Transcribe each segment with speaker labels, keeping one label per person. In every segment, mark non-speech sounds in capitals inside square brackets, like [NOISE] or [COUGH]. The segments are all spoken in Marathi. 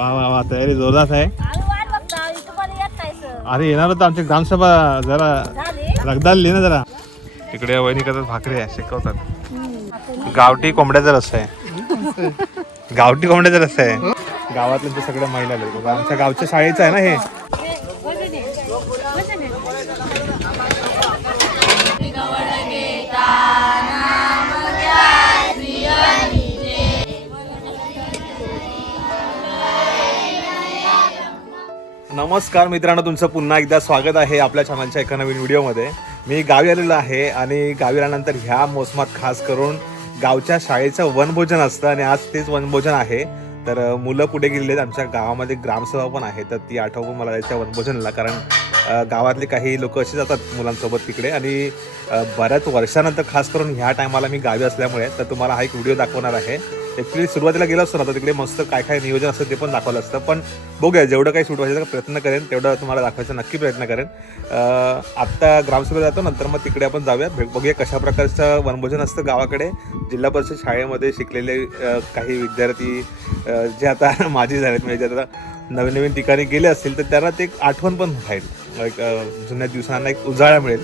Speaker 1: वा वा वा तयारी जोरदार आहे. अरे येणार होतं आमची ग्रामसभा जरा
Speaker 2: झाले?
Speaker 1: रगदाली ना जरा. तिकडे वहिनी करतात भाकरी आहे शिकवतात. गावठी कोंबड्याचा रस्ता आहे. गावठी कोंबड्याचा रस्ता आहे. गावातले ते सगळ्या महिला लोक आमच्या गावच्या शाळेचं आहे ना हे? नमस्कार मित्रांनो तुमचं पुन्हा एकदा स्वागत आहे आपल्या चॅनलच्या एका नवीन व्हिडिओमध्ये. मी गावी आलेलो आहे आणि गावी आल्यानंतर ह्या मोसमात खास करून गावच्या शाळेचं वनभोजन असतं आणि आज तेच वनभोजन आहे. तर मुलं पुढे गेलेले आहेत. आमच्या गावामध्ये ग्रामसभा पण आहे. तर ती आठवून मला जायचं वनभोजनला. कारण गावातले काही लोक असे जातात मुलांसोबत तिकडे. आणि बऱ्याच वर्षानंतर खास करून ह्या टायमाला मी गावी असल्यामुळे तर तुम्हाला हा एक व्हिडिओ दाखवणार आहे. ॲक्च्युली सुरुवातीला गेलो असतो ना तर तिकडे मस्त काय काय नियोजन असतं ते पण दाखवलं असतं. पण बघूया जेवढं काही शूट व्हायचं प्रयत्न करेन तेवढं तुम्हाला दाखवायचा नक्की प्रयत्न करेन. आत्ता ग्रामसभेला जातो नंतर मग तिकडे आपण जाऊया. बघूया कशा प्रकारचं वनभोजन असतं गावाकडे. जिल्हा परिषद शाळेमध्ये शिकलेले काही विद्यार्थी जे आता [LAUGHS] माजी झालेत म्हणजे आता नवीन नवीन ठिकाणी गेले असतील तर त्यांना ते एक आठवण पण राहील. एक जुन्या दिवसांना एक उजाळा मिळेल.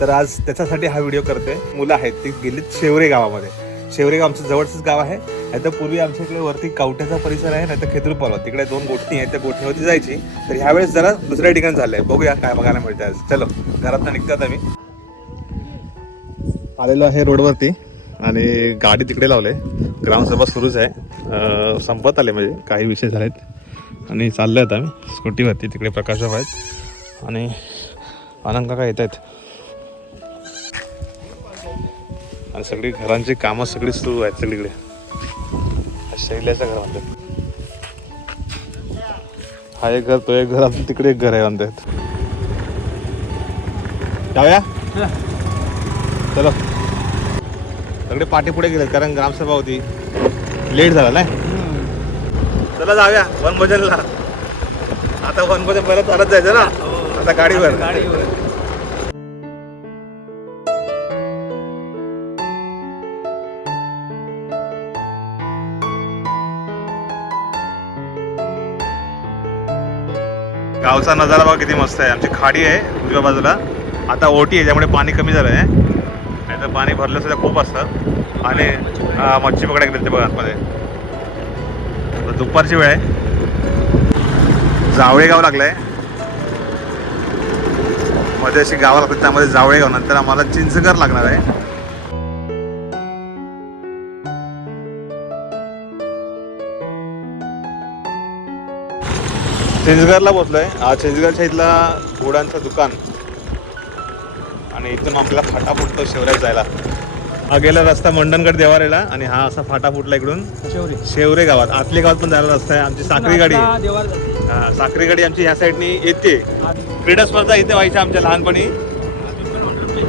Speaker 1: तर आज त्याच्यासाठी हा व्हिडिओ करते मुलं आहेत ती गेलीत शेवरे गावामध्ये. शेवरे गाव आमचं जवळचंच गाव आहे. नाही पूर्वी आमच्या इकडे वरती कवट्याचा परिसर आहे नाही तर खेतरूपाला तिकडे दोन गोठणी आहेत त्या गोठणीवरती जायची. तर ह्यावेळेस जरा दुसऱ्या ठिकाणी झालंय. बघूया काय बघायला मिळतं आज. चलो घरात निघतात आम्ही. आलेलो आहे रोडवरती. आणि गाडी तिकडे लावले. ग्रामसभा सुरूच आहे. संपत आले म्हणजे काही विषय झालेत. आणि चाललो आहेत आम्ही. स्कूटीवरती तिकडे प्रकाशबाब आहेत. आणि आनंद काका येत आहेत. आणि सगळी घरांची कामं सगळी सुरू आहेत सगळीकडे. शैल्याच्या घरामध्ये हा एक घर तो एक घर अजून तिकडे एक घर आहे म्हणतात. जाऊया? चलो. सगळे पाठी पुढे गेले कारण ग्रामसभा होती. लेट झाला नाही चला जाऊया वनभोजनला आता वनभोजन परत चालत जायचं ना? आता गाडीवर. गावचा नजारा बघा किती मस्त आहे. आमची खाडी आहे उजव्या बाजूला. आता ओटी आहे त्यामुळे पाणी कमी झालं आहे नाही तर पाणी भरलं सुद्धा खूप असतं. आणि मच्छी पकडायला गेले ते बघा आतमध्ये. तर दुपारची वेळ आहे. जावळे गाव लागलंय. मध्ये अशी गावं लागतात त्यामध्ये जावळे गाव नंतर आम्हाला चिंचघर लागणार आहे. चिंचगडला पोहोचलोय. हा चिंचगडच्या इथला घोडांचं दुकान. आणि इथून आपल्याला फाटा फुटतो शेवऱ्यात जायला. हा गेला रस्ता मंडणगड देवारेला आणि हा असा फाटा फुटला इकडून. शेवरे. गावात. आतले गावात पण जायला रस्ता आहे. आमची साखरी गाडी. हा, साखरी गाडी आमची ह्या साईडनी येते. क्रीडा स्पर्धा इथे व्हायच्या आमच्या लहानपणी.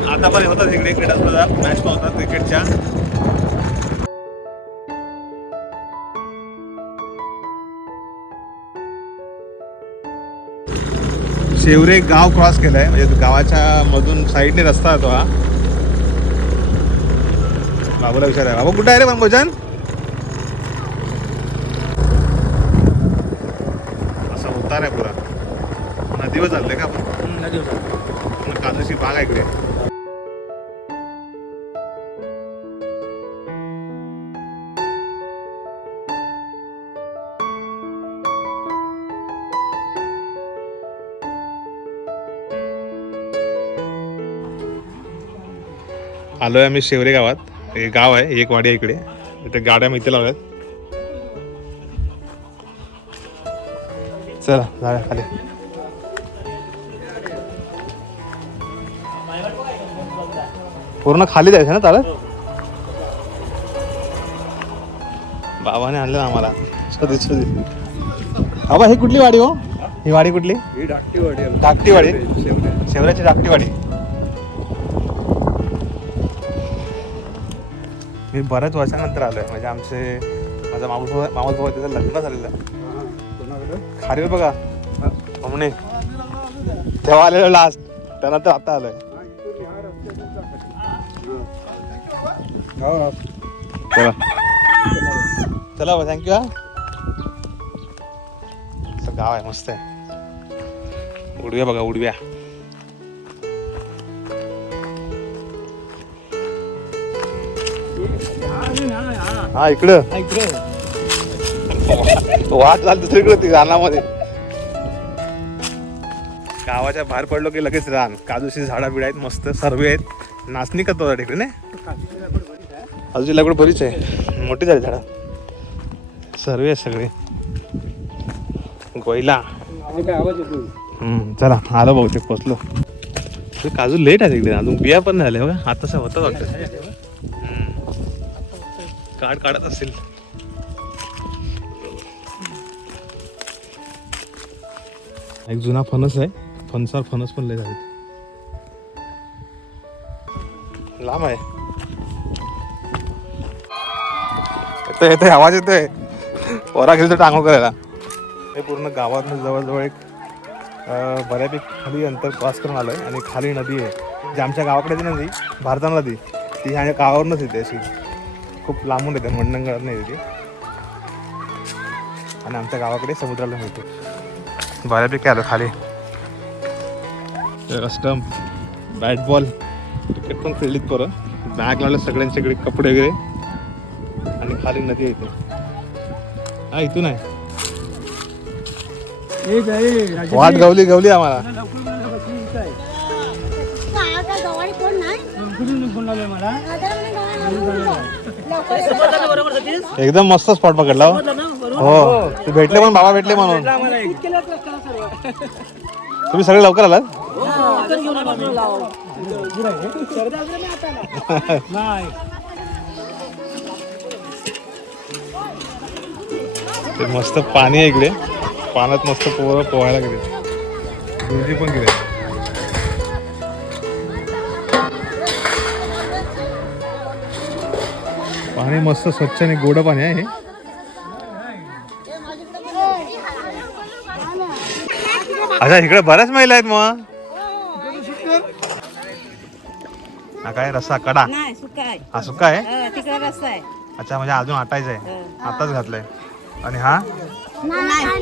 Speaker 1: आता पण होतात इकडे क्रीडा स्पर्धा मॅच होतात क्रिकेटच्या. शेवरे गाव क्रॉस केलाय म्हणजे गावाच्या मधून साईडने रस्ता आहे तो हा. बाबूला विचाराय बाबू कुठे आहे रे वनभोजन? असा उतार आहे पुरा. नदीवर चाललंय का आपण? काजूची बाग आहे इकडे. आलोय आम्ही शेवरे गावात. हे गाव आहे एक वाडी आहे इकडे. इथे गाड्या इथे लावल्यात चला जाऊया खाली. पूर्ण खाली जायचं ना चालत? बाबाने आणलं ना आम्हाला. शोधी शोधी. बाबा ही कुठली वाडी हो? ही वाडी कुठली? धाकटी वाडी शेवऱ्याची. धाकटी मी बऱ्याच वर्षानंतर आलोय. म्हणजे आमचे माझा माऊस भाऊ माऊस भाऊ त्याचं लग्न झालेलं. आहे. बघा. म्हणे तेव्हा आलेलो लास्ट त्यानंतर आता आलोय. चला. चला थँक्यू हा. गाव आहे मस्त आहे. उडव्या बघा उडव्या. हा इकडं. [LAUGHS] वाट झाली दुसरीकडे ती रानामध्ये. गावाच्या बाहेर पडलो की लगेच रान. काजूची झाडा बिडा आहेत मस्त सर्व आहेत. नाचणी करतो तिकडे नाही? काजूची लागवड बरीच आहे. मोठी झाली झाडं. सर्व आहेत सगळे. गोयला. चला आलो बहुतेक पोचलो. ते काजू लेट आहे तिकडे अजून बिया पण झाल्या आताशा होतं वाटतं. काढ काढत असेल. एक जुना फणस आहे. फणसावर फणस पण लय झाले लांब आहे. येतोय येतोय आवाज येतोय. पोरा गेलो टांगो करायला. हे पूर्ण गावातनं जवळजवळ एक बऱ्यापैकी खाली अंतर क्रॉस करून आलोय आणि खाली नदी आहे. जी आमच्या गावाकडे जी नदी भारता नदी ती ह्या गावावरूनच येते अशी. खूप लांबून येते मंडणगडात नाही येते. ती आणि आमच्या गावाकडे समुद्राला मिळते. बऱ्यापैकी आलो खाली. स्टंप बॅट बॉल क्रिकेट पण खेळलीत पोरं. बॅग लावलं सगळ्यांच्याकडे कपडे वगैरे. आणि खाली नदी येते हा इथून आहे. वाट गवली गवली आम्हाला.
Speaker 2: गवारी कोण नाही?
Speaker 1: एकदम मस्त स्पॉट पकडला हो. हो. तू भेटले पण बाबा भेटले म्हणून. तुम्ही सगळे लवकर आलात? ते मस्त पाणी आहे इकडे. पाण्यात मस्त पोहायला गेले. पण गेले. पाणी मस्त स्वच्छ आणि गोड पाणी आहे हे. अच्छा इकडे बऱ्याच महिला आहेत मग. हा काय रस्सा कडा?
Speaker 3: नाही सुका
Speaker 1: हा सुका आहे? अच्छा म्हणजे अजून आटायचं आहे आताच घातलंय. आणि हा?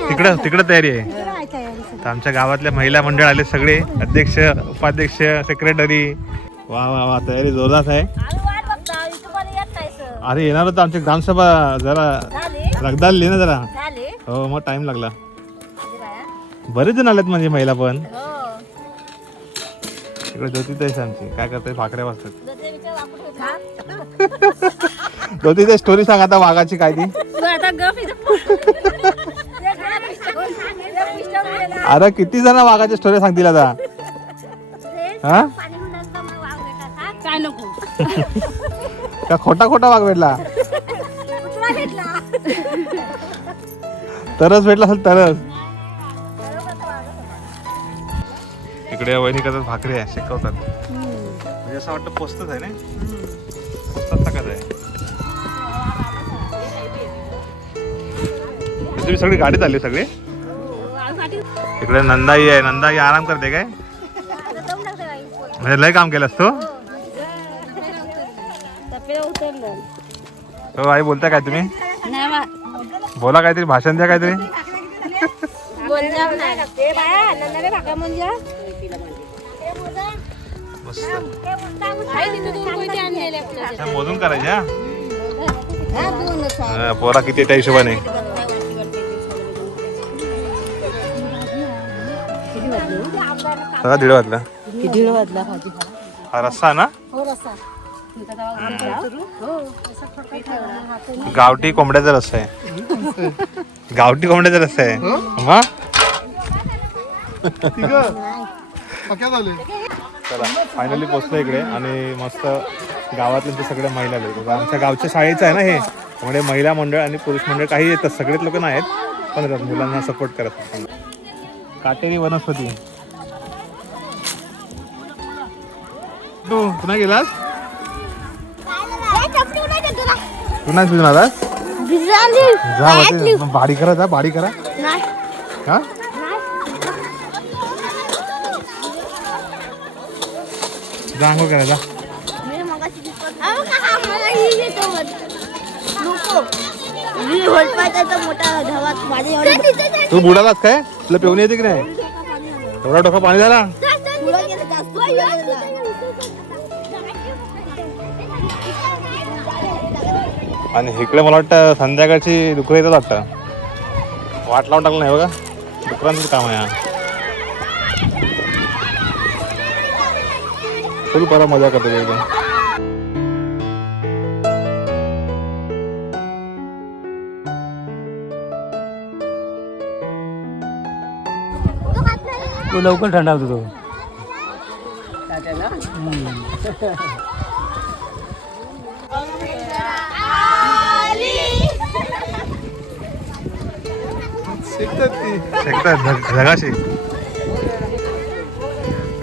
Speaker 1: तिकडं तिकडं तयारी आहे. तर आमच्या गावातल्या महिला मंडळ आले सगळे. अध्यक्ष उपाध्यक्ष सेक्रेटरी वा वा वा तयारी जोरदार आहे
Speaker 2: आम्ही वाट बघता युट्यूबला येत नाही सर
Speaker 1: अरे येणार होतं आमची ग्रामसभा जरा
Speaker 2: झाले?
Speaker 1: रगदाली ना जरा.
Speaker 2: झाले?
Speaker 1: हो मग टाइम लागला. बरेच जण आलेत म्हणजे महिला पण.
Speaker 2: हो.
Speaker 1: इकडे ज्योतिताईस आमची काय करते? भाकऱ्या वाजतात
Speaker 2: जसे विचार आपण होता
Speaker 1: ज्योतिताई स्टोरी सांग आता वाघाची काय ती.
Speaker 2: आता गप इथं पो- गेला.
Speaker 1: अरे किती जण वाघाची स्टोरी सांगतील आता? हा
Speaker 2: पाणी मग वाव. हा? काय नको? [LAUGHS]
Speaker 1: का खोटा खोटा वाघ भेटला? तरच भेटला. असेल तरच. इकडे वहिनी करतात भाकरी आहे शिकवतात. म्हणजे असं वाटतं पोचतच आहे ना? पोचतात आहे. तुम्ही सगळी गाडीत आली सगळे? इकडे नंदाई आहे. नंदाई आराम करते काय. म्हणजे लय काम केलंस तू?
Speaker 2: उतरलं
Speaker 1: हो आई बोलता काय तुम्ही
Speaker 2: नाही.
Speaker 1: बोला काहीतरी भाषण द्या काहीतरी
Speaker 2: बोलणार नाही. ते बाया, नंदाने भाकऱ्या म्हणजे.
Speaker 1: मस्त
Speaker 2: आहे तिथे दोन कोयते आणलेले आपल्याला.
Speaker 1: अच्छा, मोजून करायचे हा
Speaker 2: हा.
Speaker 1: हा, पोरा किती त्या हिशोबाने सगळा दीड वाजला
Speaker 3: दीड वाजला भाजी
Speaker 1: हा रस्सा ना
Speaker 2: हो, रस्सा.
Speaker 1: गावठी कोंबड्याचा रस्सा आहे. गावठी कोंबड्याचा रस्सा आहे. चला फायनली पोचलो इकडे आणि मस्त गावातल्या सगळ्या महिला आल्या आमच्या गावच्या शाळेचं आहे ना हे? त्यामुळे महिला मंडळ आणि पुरुष मंडळ काही येतात. सगळेच लोक नाही आहेत पण येतात मुलांना सपोर्ट करत काटेरी वनस्पती. तू पुन्हा गेलास? तू नाही तिथून आलास जा भाडी करा जा भाडी करा. हा? जा आंघोळ करा जा.
Speaker 2: मोठा
Speaker 1: तू बुडालास काय? तुला पिऊन येते की नाही? एवढा डोका पाणी झाला?
Speaker 2: पुढं गेलं जास्त.
Speaker 1: आणि इकडे मला वाटतं संध्याकाळची डुकरं येतात वाटतं. वाट लावून टाकलं नाही बघा. डुकरांचं काम आहे फुल बरा मजा करतो ते एकदम.
Speaker 4: तो लवकर थंडा [LAUGHS] शिकतात ती.
Speaker 1: शेकतात जगाशी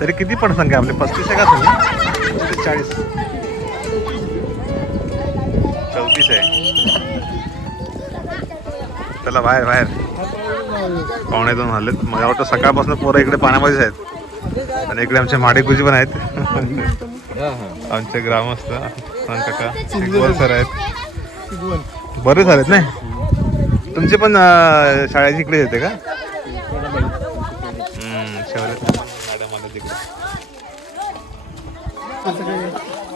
Speaker 1: तरी किती पण संख्या आपले पस्तीस आहे का तुम्ही? पस्तीस चाळीस. चौतीस आहे. चला बाहेर बाहेर. पावणे दोन झालेत मला वाटतं सकाळपासून पोरं इकडे पाण्यामध्येच आहेत. आणि इकडे आमचे माडेकुजी पण आहेत. आमचे ग्रामस्थ सांग काका. सर आहेत. बरेच झालेत नाही? तुमचे पण शाळेची इकडे येते का? हम्म,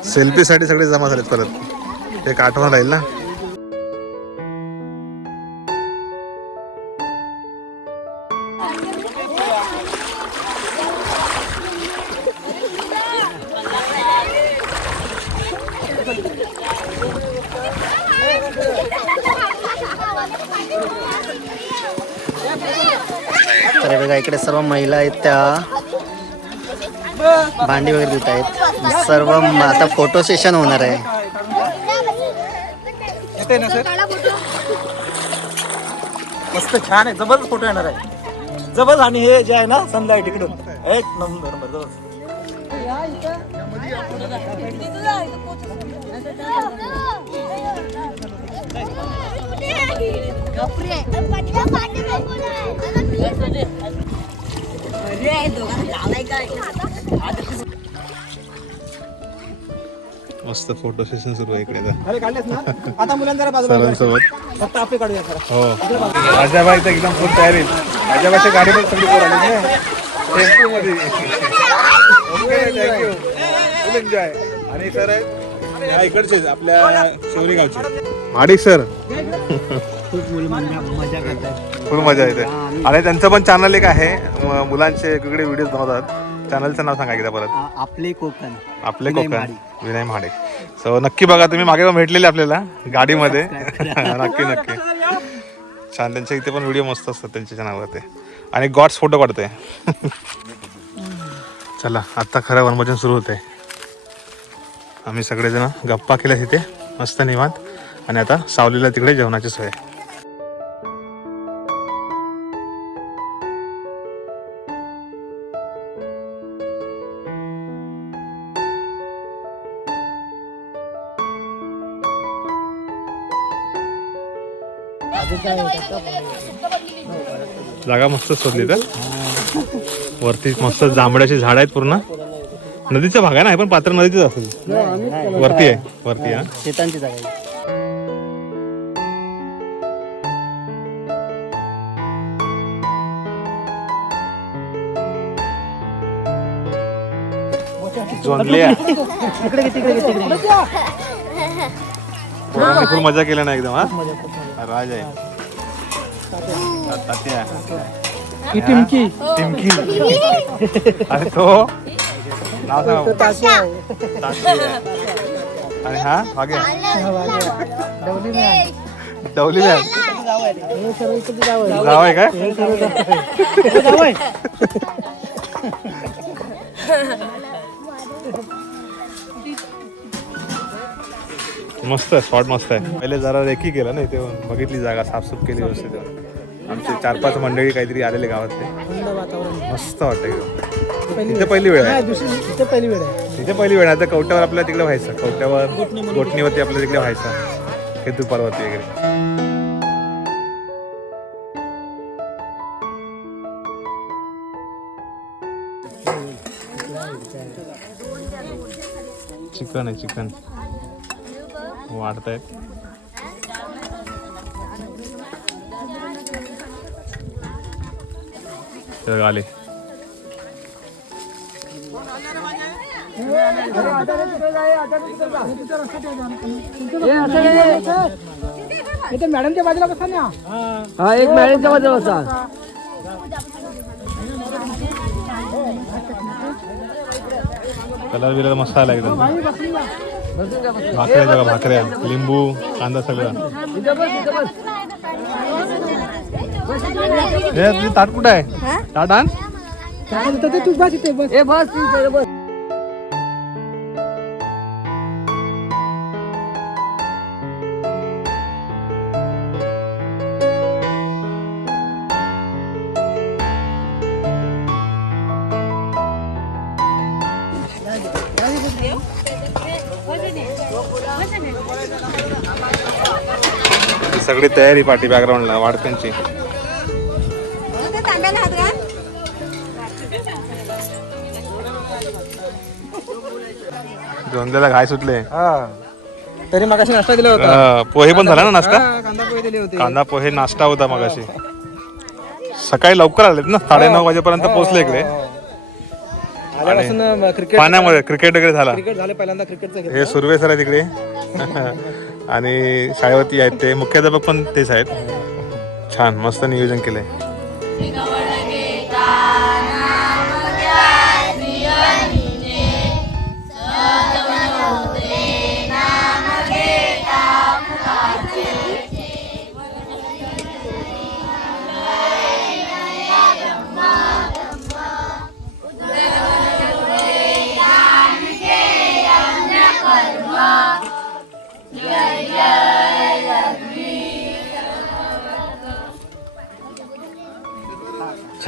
Speaker 1: सेल्फीसाठी सगळे जमा झालेत परत. एक आठवण राहील ना?
Speaker 5: इकडे सर्व महिला आहेत त्या. भांडी वगैरे देत आहेत. सर्व आता फोटो सेशन होणार आहे.
Speaker 4: मस्त छान आहे. जबरदस्त फोटो येणार आहे. जबरदस्त. आणि हे जे आहे ना सनलाईट इकडून. एक नंबर नंबर जबरदस्त.
Speaker 1: मस्त फोटो सेशन सुरू आहे इकडे आता.
Speaker 4: अरे काढलेस ना? आता मुलांना जरा बाजूला करा.
Speaker 1: सरांसोबत.
Speaker 4: फक्त आपली काढूया
Speaker 1: हो. एकदम फुल तयारी राजाबाईच्या गाडीमध्ये सगळी पोर आली टेम्पो मध्ये okay thank you full enjoy आणि सर आहेत इकडचेच आपल्या शिवरी गावचे. माडिक सर.
Speaker 4: मजा करतात.
Speaker 1: फुल मजा येते. आणि त्यांचं पण चॅनल एक आहे. म- मुलांचे वेगवेगळे व्हिडिओ बनवतात. चॅनलचं नाव सांगा एकदा परत.
Speaker 5: आपले कोकण.
Speaker 1: आपले कोकण. विनय महाडिक सो नक्की बघा तुम्ही मागे पण भेटलेले आपल्याला गाडीमध्ये. [LAUGHS] [LAUGHS] नक्की नक्की. छान त्यांच्या इथे पण व्हिडिओ मस्त असतात त्यांच्या चॅनलवरती आणि गॉड्स फोटो काढते चला आत्ता खरं वनभोजन सुरू होते आम्ही सगळेजण गप्पा केल्या तिथे मस्त निवांत. आणि आता सावलीला तिकडे जेवणाची सोय. आहे. जागा मस्त शोधली तर. वरती मस्त जांभळाची झाड आहेत पूर्ण. नदीचा भाग आहे ना पण पात्र नदीचंच असेल. वरती आहे वरती हा
Speaker 5: शेतांची जागा आहे.
Speaker 1: जोंधली आहे. पोरांनी फुल मजा केली ना एकदम हा? राज आहे. तात्या.
Speaker 4: टिमकी
Speaker 1: टिमकी आणि तो? नाव सांगा. तात्या आहे. आणि हा? भाग्या डवली मॅम जाव आहे. काय? [LAUGHS] मस्त आहे स्पॉट मस्त आहे. पहिले जरा रेकी केलं ना इथे बघितली जागा साफसूफ केली व्यवस्थित. आमचे चार पाच मंडळी काहीतरी आलेले गावातले. मस्त वाटतं एकदम इथे पहिली वेळ आहे.
Speaker 4: दुसरी पहिली वेळ आहे.
Speaker 1: तिथे पहिली वेळ आहे. आता कवट्यावर आपल्याला तिकडे व्हायचं. कवट्यावर गोठणीवरती आपल्याला तिकडे व्हायचं. हेतुपालवरती वगैरे. चिकन आहे चिकन. वाढत आहेत आले.
Speaker 6: मॅडमच्या बाजूला बसा ना हा एक मॅडमच्या बाजूला बसा.
Speaker 1: कलर बिलर मस्त आला एकदम. भाकऱ्या बघा भाकऱ्या. लिंबू कांदा सगळं. हे तुझी ताट कुठं आहे? ताट आण.
Speaker 6: तू? बस इथे बस.
Speaker 1: सगळी तयारी पाठी बॅकग्राऊंडला
Speaker 2: घाल
Speaker 1: जोंधल्याला घाय सुटले.
Speaker 4: हा. तरी मगाशी नाश्ता दिला होता.
Speaker 1: पोहे पण झाला ना नाश्ता?
Speaker 4: हा, कांदा पोहे दिले होते.
Speaker 1: कांदा पोहे नाश्ता होता मगाशी. सकाळी लवकर आलेत ना साडेनऊ वाजेपर्यंत पोहोचले इकडे.
Speaker 4: क्रिकेट
Speaker 1: पाण्यामुळे क्रिकेट वगैरे झाला.
Speaker 4: क्रिकेट झाले पहिल्यांदा क्रिकेटचं घेतलं
Speaker 1: हे सुर्वे सर आहे तिकडे [LAUGHS] आणि शाळेवरती आहेत ते. मुख्याध्यापक पण तेच आहेत. छान मस्त नियोजन केलंय.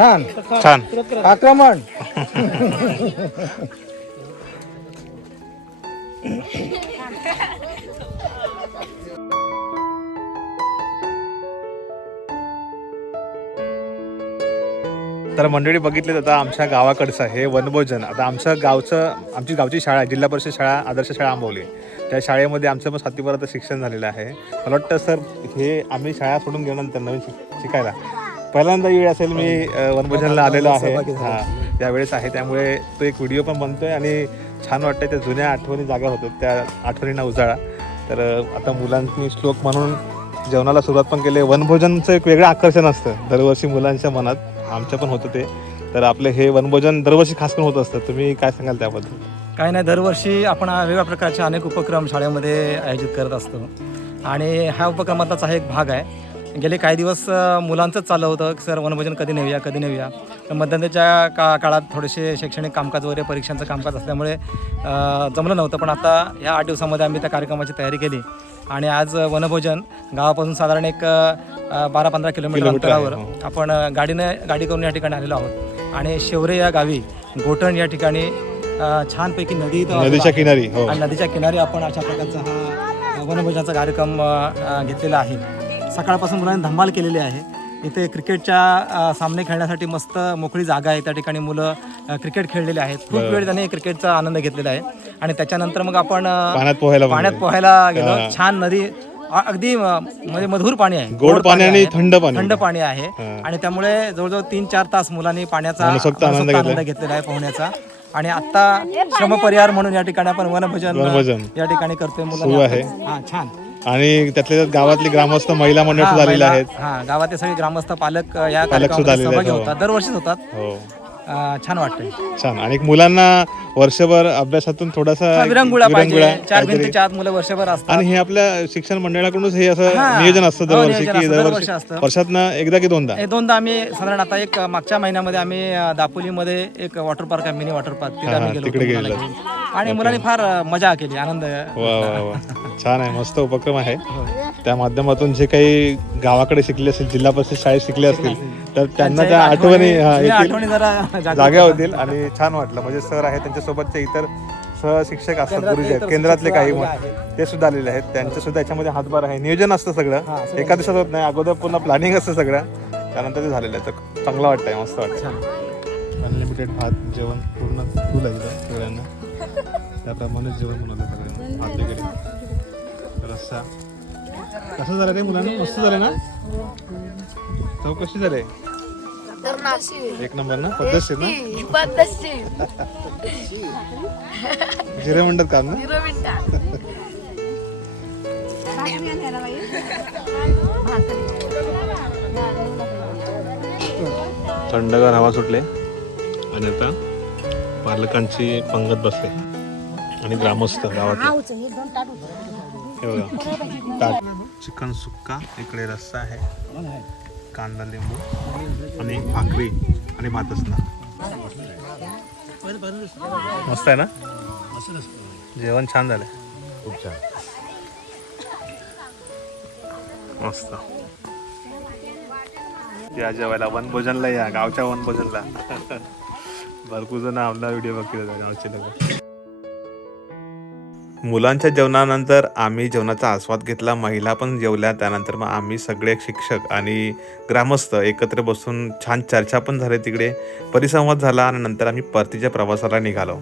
Speaker 4: छान.
Speaker 1: छान.
Speaker 4: आक्रमण.
Speaker 1: तर मंडळी बघितले आता आमच्या गावाकडचं हे वनभोजन. आता आमचं गावचं आमची गावची शाळा आहे, जिल्हा परिषद शाळा आदर्श शाळा आंबवली. त्या शाळेमध्ये आमचं पण सातवीपर्यंत शिक्षण झालेलं आहे. मला वाटतं सर हे आम्ही शाळा सोडून गेल्यानंतर नवीन शिक शिकायला. पहिल्यांदा वेळ असेल मी वनभोजनला आलेलो आहे. हा त्यावेळेस आहे. त्यामुळे तो एक व्हिडिओ पण बनतोय आणि छान वाटतंय. त्या जुन्या आठवणी जागा होतात त्या आठवणींना उजाळा. तर आता मुलांनी श्लोक म्हणून जेवणाला सुरुवात पण केली. वनभोजनचं एक वेगळं आकर्षण असतं दरवर्षी मुलांच्या मनात. आमच्या पण होतं ते. तर आपलं हे वनभोजन दरवर्षी खास करून होत असतं. तुम्ही काय सांगाल त्याबद्दल?
Speaker 4: काही नाही दरवर्षी आपण वेगवेगळ्या प्रकारचे अनेक उपक्रम शाळेमध्ये आयोजित करत असतो. आणि ह्या उपक्रमाचाच हा एक भाग आहे. गेले काही दिवस मुलांचंच चाललं होतं. की सर वनभोजन कधी नेऊया कधी नेऊया? तर मध्यंतरीच्या का काळात थोडेसे शैक्षणिक कामकाज वगैरे परीक्षांचं कामकाज असल्यामुळे जमलं नव्हतं. पण आता ह्या आठ दिवसामध्ये आम्ही त्या कार्यक्रमाची तयारी केली. आणि आज वनभोजन गावापासून साधारण एक बारा पंधरा किलोमीटर अंतरावर
Speaker 1: हो.
Speaker 4: आपण गाडीने गाडी करून या ठिकाणी आलेलो आहोत. आणि शेवरे या गावी गोठण या ठिकाणी छानपैकी नदी
Speaker 1: नदीच्या. किनारी हो.
Speaker 4: आणि नदीच्या किनारी आपण अशा प्रकारचा हा वनभोजनाचा कार्यक्रम घेतलेला आहे. सकाळपासून मुलांनी धमाल केलेली आहे. इथे क्रिकेटच्या सामने खेळण्यासाठी मस्त मोकळी जागा आहे. त्या ठिकाणी मुलं क्रिकेट खेळलेले आहेत. खूप वेळ त्यांनी क्रिकेटचा आनंद घेतलेला आहे. आणि त्याच्यानंतर मग आपण
Speaker 1: पाण्यात पोहायला गेले.
Speaker 4: छान नदी अगदी म्हणजे मधुर पाणी आहे.
Speaker 1: गोड पाणी आणि. थंड पाणी.
Speaker 4: थंड पाणी आहे. आणि त्यामुळे जवळजवळ तीन चार तास मुलांनी पाण्याचा
Speaker 1: आनंद
Speaker 4: घेतलेला आहे. पोहण्याचा. आणि आता श्रमपरिहार म्हणून या ठिकाणी आपण वनभोजन. या ठिकाणी करतोय मुलांना.
Speaker 1: आहे.
Speaker 4: हा छान.
Speaker 1: आणि त्यातले त्यात गावातली ग्रामस्थ महिला मंडळ झालेले
Speaker 4: महिला-
Speaker 1: आहेत.
Speaker 4: हा गावातले सगळे ग्रामस्थ पालक या
Speaker 1: सुद्धा आलेले आहेत,
Speaker 4: सहभागी
Speaker 1: हो.
Speaker 4: होतात. दरवर्षीच होतात.
Speaker 1: हो.
Speaker 4: छान वाटतंय
Speaker 1: छान आणि मुलांना वर्षभर अभ्यासातून थोडासा
Speaker 4: विरंगुळा पाहिजे
Speaker 1: विरंगुळा
Speaker 4: चार
Speaker 1: काहीतरी.
Speaker 4: भिंतीच्या आत मुलं वर्षभर असतात
Speaker 1: आणि हे आपल्या शिक्षण मंडळाकडूनच हे असं
Speaker 4: हा.
Speaker 1: नियोजन असतं
Speaker 4: हो,
Speaker 1: दरवर्षी
Speaker 4: नियोजन
Speaker 1: की
Speaker 4: असतं,
Speaker 1: दरवर्षी
Speaker 4: दरवर्षी असतं.
Speaker 1: वर्षातनं एकदा की दोनदा
Speaker 4: हे दोनदा आम्ही साधारण आता एक मागच्या महिन्यामध्ये आम्ही अ, दापोलीमध्ये एक वॉटर पार्क आहे मिनी वॉटर पार्क तिथे आम्ही गेलो
Speaker 1: तिकडे
Speaker 4: होतो मुलांना
Speaker 1: गेलेला.
Speaker 4: घेऊन. आणि मुलांनी फार अ, मजा केली आनंद
Speaker 1: वा वा वा छान आहे मस्त उपक्रम आहे
Speaker 4: हो.
Speaker 1: त्या माध्यमातून जे काही गावाकडे शिकले असेल जिल्हा परिषद शाळेत शिकले असतील तर त्यांना त्या आठवणी हा,
Speaker 4: जुन्या
Speaker 1: येतील
Speaker 4: आठवणी जरा
Speaker 1: जाग्या होतील आणि छान वाटलं. म्हणजे सर आहे त्यांच्यासोबतचे इतर सहशिक्षक असतात
Speaker 4: केंद्रातले
Speaker 1: गुरुजी आहेत केंद्रातले काही ते सुद्धा आलेले आहेत. त्यांचं सुद्धा याच्यामध्ये हातभार आहे. नियोजन असतं सगळं. एका दिवसात होत नाही. अगोदर पूर्ण प्लॅनिंग असतं सगळं. त्यानंतर ते झालेलं आहे. तर चांगलं वाटतंय मस्त वाटतं अनलिमिटेड भात जेवण पूर्ण फुल आहे सगळ्यांना. त्याप्रमाणेच जेवण बनवलं सगळ्यांना. भात वगैरे. रस्सा. कसं झालं रे मुलांना? मस्त झालं ना? चव कशी झाले.
Speaker 2: खतरनाक
Speaker 1: एक नंबर ना पद्धतशीर ना?
Speaker 2: पद्धतशीर.
Speaker 1: जिरे म्हणतात का ना?
Speaker 2: झिरो मिनिटात
Speaker 1: थंडगार हवा सुटले. आणि आता पालकांची पंगत बसते आणि ग्रामस्थ गावात हे बघा. ताट. चिकन सुक्का इकडे रस्सा आहे. कांदा लिंबू आणि भाकरी आणि भात असणार. मस्त आहे ना? जेवण छान झालंय. खूप छान. मस्त. या जेवायला वनभोजनला या गावच्या वनभोजनला. भरपूर जण आपला व्हिडिओ बघतील गावचे लोक. मुलांच्या जेवणानंतर आम्ही जेवणाचा आस्वाद घेतला. महिला पण जेवल्या. त्यानंतर मग आम्ही सगळे शिक्षक आणि ग्रामस्थ एकत्र बसून छान चर्चा पण झाली तिकडे. परिसंवाद झाला आणि नंतर आम्ही परतीच्या प्रवासाला निघालो.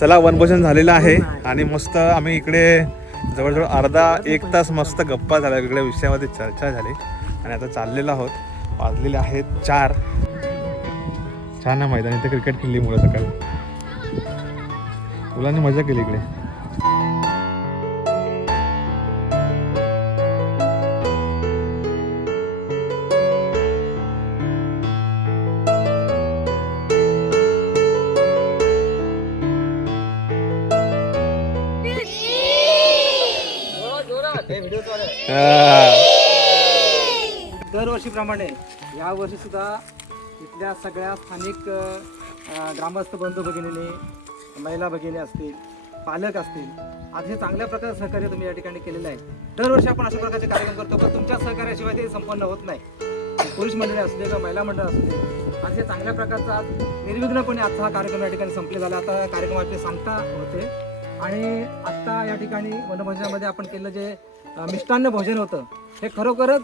Speaker 1: चला वनभोजन झालेलं आहे आणि मस्त आम्ही इकडे जवळजवळ अर्धा एक तास मस्त गप्पा झाल्या. वेगवेगळ्या विषयामध्ये चर्चा झाली आणि आता चाललेलो आहोत. वाजलेले आहेत चार. छान आहे मैदान. इथे क्रिकेट खेळली मुलं सकाळी. मुलांनी मजा केली इकडे.
Speaker 4: दरवर्षीप्रमाणे यावर्षी सुद्धा इथल्या सगळ्या स्थानिक ग्रामस्थ बंधू भगिनीने महिला भगिनी असतील पालक असतील आज हे चांगल्या प्रकारे सहकार्य तुम्ही या ठिकाणी केलेलं आहे. दरवर्षी आपण अशा प्रकारचे कार्यक्रम करतो पण तुमच्या सहकार्याशिवाय ते संपन्न होत नाही. पुरुष मंडळी असू दे किंवा महिला मंडळ असू दे हे चांगल्या प्रकारचा आज निर्विघ्नपणे आजचा हा कार्यक्रम या ठिकाणी संपले झाला. आता कार्यक्रमाचे सांगता होते. आणि आत्ता या ठिकाणी वनभोजनामध्ये आपण केलं जे मिष्टान्न भोजन होतं. हे खरोखरच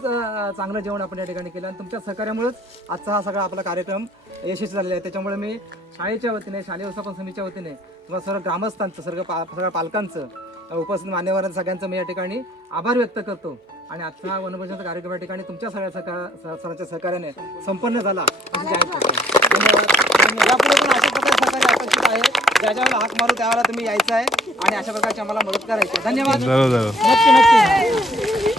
Speaker 4: चांगलं जेवण आपण या ठिकाणी केलं आणि तुमच्या सहकार्यामुळेच आजचा हा सगळा आपला कार्यक्रम यशस्वी झालेला आहे. त्याच्यामुळे मी शाळेच्या वतीने शालेय व्यवस्थापन समितीच्या वतीने किंवा सर्व ग्रामस्थांचं सर्व पा सगळ्या पालकांचं उपस्थित मान्यवरांचं सगळ्यांचं मी या ठिकाणी आभार व्यक्त करतो. आणि आजचा वनभोजनाचा कार्यक्रम या ठिकाणी तुमच्या सगळ्या सहकार सरांच्या सहकार्याने संपन्न झाला. अशी जाहीर करतो धन्यवाद. प्रकारे अपेक्षित आहे. ज्या वेळेला हाक मारू त्यावेळेला तुम्ही यायचं आहे. आणि अशा प्रकारची आम्हाला मदत करायची आहे. धन्यवाद.
Speaker 1: जरूर जरूर.
Speaker 4: नक्की नक्की.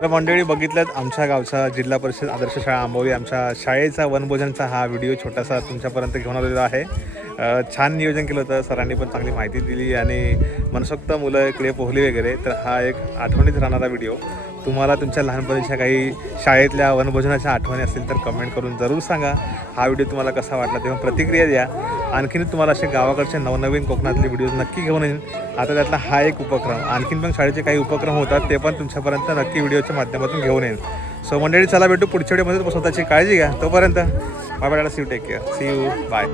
Speaker 1: तर मंडळी बघितल्यात आमच्या गावचा जिल्हा परिषद आदर्श शाळा आंबोली. आमच्या शाळेचा वनभोजनचा हा व्हिडिओ छोटासा तुमच्यापर्यंत घेऊन आलेला आहे. छान नियोजन केलं होतं. सरांनी पण चांगली माहिती दिली आणि मनसोक्त मुलं इकडे पोहली वगैरे. तर हा एक आठवणीत राहणारा व्हिडिओ तुम्हाला तुमच्या लहानपणीच्या काही शाळेतल्या वनभोजनाच्या आठवणी असतील तर कमेंट करून जरूर सांगा. हा व्हिडिओ तुम्हाला कसा वाटला तेव्हा प्रतिक्रिया द्या. आणखीन तुम्हाला असे गावाकडचे नवनवीन कोकणातले व्हिडिओज नक्की घेऊन येईन. आता त्यातला हा एक उपक्रम. आणखीन पण शाळेचे काही उपक्रम होतात ते पण तुमच्यापर्यंत नक्की व्हिडिओच्या माध्यमातून घेऊन येईन. सो मंडळी चला भेटू पुढच्या व्हिडिओमध्ये स्वतःची काळजी घ्या. तोपर्यंत bye bye see you take care see you bye